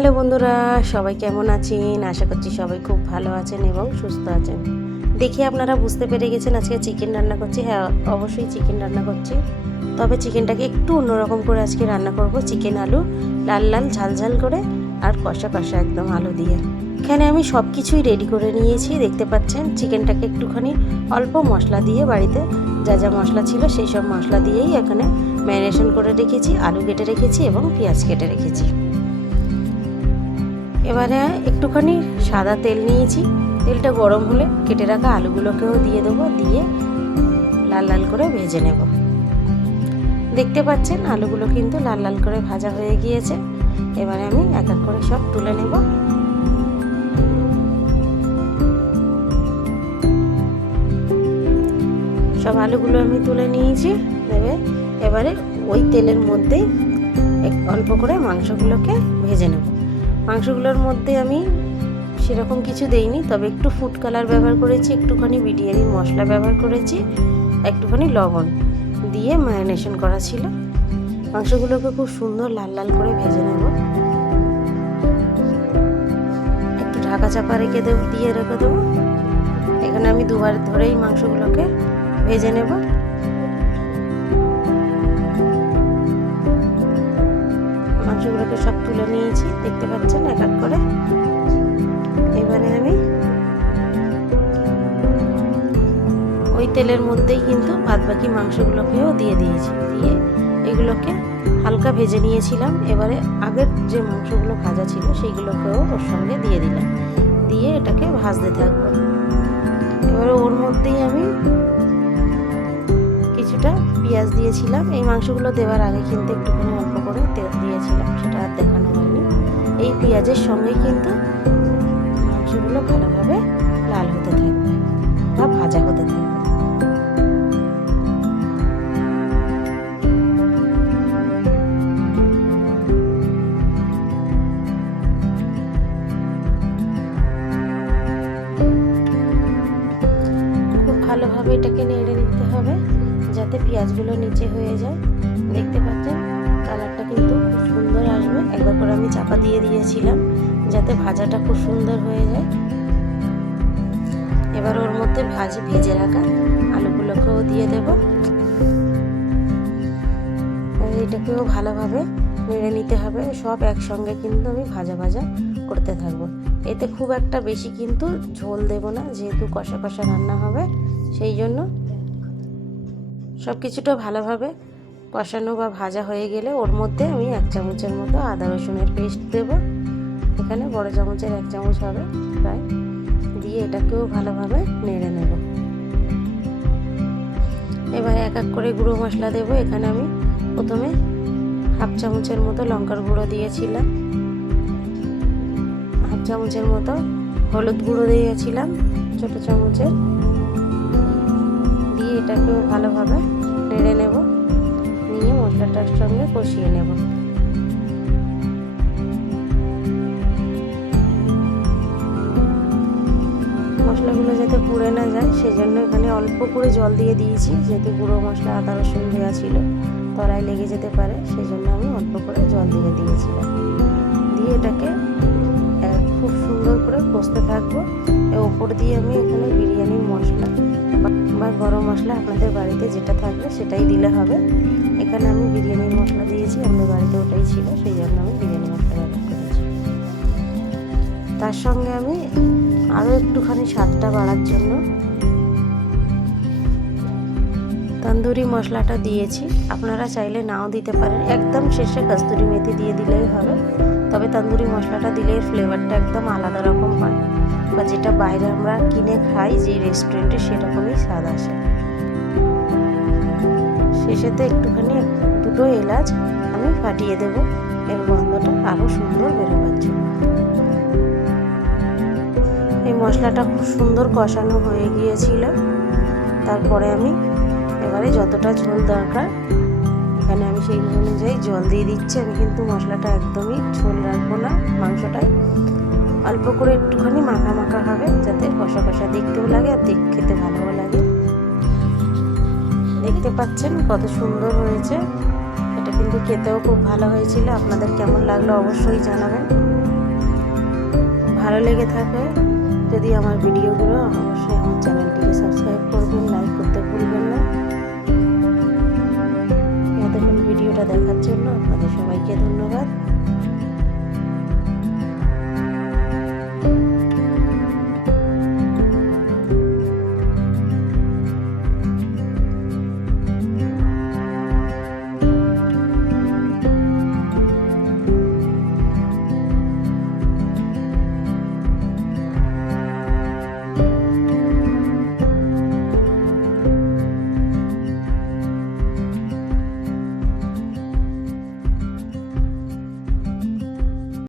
Hello বন্ধুরা, সবাই কেমন আছেন? আশা করছি সবাই খুব ভালো আছেন এবং সুস্থ আছেন। দেখে আপনারা বুঝতে পেরে গেছেন আজকে চিকেন রান্না করছি। হ্যাঁ, অবশ্যই চিকেন রান্না করছি, তবে চিকেনটাকে একটু অন্যরকম করে আজকে রান্না করব। চিকেন আলু লাল লাল ঝাল ঝাল করে আর কষা কষা একদম আলু দিয়ে। এখানে আমি সব কিছুই রেডি করে নিয়েছি, দেখতে পাচ্ছেন। চিকেনটাকে একটুখানি অল্প মশলা দিয়ে, বাড়িতে যা যা মশলা ছিল সেই সব মশলা দিয়েই এখানে ম্যারিনেশন করে রেখেছি। আলু কেটে রেখেছি এবং পেঁয়াজ কেটে রেখেছি। এবারে একটুখানি সাদা তেল নিয়েছি। তেলটা গরম হলে কেটে রাখা আলুগুলোকেও দিয়ে দেবো, দিয়ে লাল লাল করে ভেজে নেব। দেখতে পাচ্ছেন আলুগুলো কিন্তু লাল লাল করে ভাজা হয়ে গিয়েছে। এবারে আমি এক এক করে সব তুলে নেব। সব আলুগুলো আমি তুলে নিয়েছি। এবারে ওই তেলের মধ্যেই অল্প করে মাংসগুলোকে ভেজে নেব। মাংসগুলোর মধ্যে আমি সেরকম কিছু দেইনি, তবে একটু ফুড কালার ব্যবহার করেছি, একটুখানি বিরিয়ানির মশলা ব্যবহার করেছি, একটুখানি লবণ দিয়ে ম্যারিনেশন করা ছিল। মাংসগুলোকে খুব সুন্দর লাল লাল করে ভেজে নেব। একটু ঢাকা চাপা রেখে দিয়ে রেখে দেবো। এখানে আমি দুবার ধরেই মাংসগুলোকে ভেজে নেব। মাংসগুলোকে সব তুলে নিয়েছি, দেখতে পাচ্ছেন এক এক করে। এবারে আমি ওই তেলের মধ্যেই কিন্তু বাদবাকি মাংসগুলোকেও দিয়ে দিয়েছি, দিয়ে এগুলোকে হালকা ভেজে নিয়েছিলাম। এবারে আগের যে মাংসগুলো ভাজা ছিল সেইগুলোকেও ওর সঙ্গে দিয়ে দিলাম, দিয়ে এটাকে ভাজতে থাকবো। এবারে ওর মধ্যেই আমি কিছুটা পেঁয়াজ দিয়েছিলাম। এই মাংসগুলো দেওয়ার আগে কিন্তু একটুখানি অল্প করে তেল দিয়েছিলাম, সেটা আর দেখানো হয়নি। এই পেঁয়াজের সঙ্গেই কিন্তু মাংসগুলো ভালোভাবে লাল হতে থাকবে বা ভাজা হতে থাকবে। খুব ভালোভাবে এটাকে নেড়ে নিতে হবে যাতে পেঁয়াজগুলো নিচে হয়ে যায়। দেখতে পাচ্ছেন কালারটা কিন্তু খুব সুন্দর আসবে। একবার করে আমি চাপা দিয়ে দিয়েছিলাম যাতে ভাজাটা খুব সুন্দর হয়ে যায়। এবার ওর মধ্যে ভেজে রাখা আলুগুলোকেও দিয়ে দেব। এটাকেও ভালোভাবে নেড়ে নিতে হবে। সব একসঙ্গে কিন্তু আমি ভাজা ভাজা করতে থাকবো। এতে খুব একটা বেশি কিন্তু ঝোল দেব না, যেহেতু কষা কষা রান্না হবে। সেই জন্য সব কিছুটা ভালোভাবে কষানো বা ভাজা হয়ে গেলে ওর মধ্যে আমি 1 চামচের মতো আদা রসুনের পেস্ট দেব। এখানে বড় চামচের 1 চামচ হবে প্রায়, দিয়ে এটাকেও ভালোভাবে নেড়ে নেব। এবারে এক এক করে গুঁড়ো মশলা দেব। এখানে আমি প্রথমে 1/2 চামচের মতো লঙ্কার গুঁড়ো দিয়েছিলাম, 1/2 চামচের মতো হলুদ গুঁড়ো দিয়েছিলাম ছোট চামচের, দিয়ে এটাকেও ভালোভাবে নেড়ে নেব, নিয়ে মশলাটার সঙ্গে কষিয়ে নেব। মশলাগুলো যাতে পুড়ে না যায় সেজন্য এখানে অল্প করে জল দিয়ে দিয়েছি, যেহেতু গুঁড়ো মশলা আদা রসুন দেওয়া ছিল, তলায় লেগে যেতে পারে, সেজন্য আমি অল্প করে জল দিয়ে দিয়েছিলাম। দিয়ে এটাকে খুব সুন্দর করে কষতে থাকবো। এর ওপর দিয়ে আমি এখানে বিরিয়ানির মশলা বা গরম মশলা আপনাদের বাড়িতে যেটা থাকবে সেটাই দিলে হবে। এখানে আমি বিরিয়ানির মশলা দিয়েছি, আমাদের বাড়িতে ওটাই ছিল, সেই জন্য আমি বিরিয়ানি মশলা ব্যবহার করেছি। তার সঙ্গে আমি আরও একটুখানি স্বাদটা বাড়ার জন্য তন্দুরি মশলাটা দিয়েছি। আপনারা চাইলে নাও দিতে পারেন, একদম শেষে কস্তুরি মেথি দিয়ে দিলেই হবে। তবে তন্দুরি মশলাটা দিলে ফ্লেভারটা একদম আলাদা রকম হয়, বা যেটা বাইরে আমরা কিনে খাই যে রেস্টুরেন্টে সেরকমই স্বাদ আসে। শেষেতে একটুখানি 2 এলাচ আমি ফাটিয়ে দেব, এর গন্ধটা আরও সুন্দর বেরোবার জন্য। এই মশলাটা খুব সুন্দর কষানো হয়ে গিয়েছিল। তারপরে আমি এবারে যতটা ঝোল দরকার এখানে আমি সেই অনুযায়ী জল দিয়ে দিচ্ছি। আমি কিন্তু মশলাটা একদমই ঝোল রাখবো না, মাংসটায় অল্প করে একটুখানি মাখা মাখা হবে, যাতে কষা কষা দেখতেও লাগে আর খেতে ভালোও লাগে। দেখতে পাচ্ছেন কত সুন্দর হয়েছে। এটা কিন্তু খেতেও খুব ভালো হয়েছিল। আপনাদের কেমন লাগলো অবশ্যই জানাবেন। ভালো লেগে থাকে যদি আমার ভিডিওগুলো, অবশ্যই আমার চ্যানেলটিকে সাবস্ক্রাইব করবেন, লাইক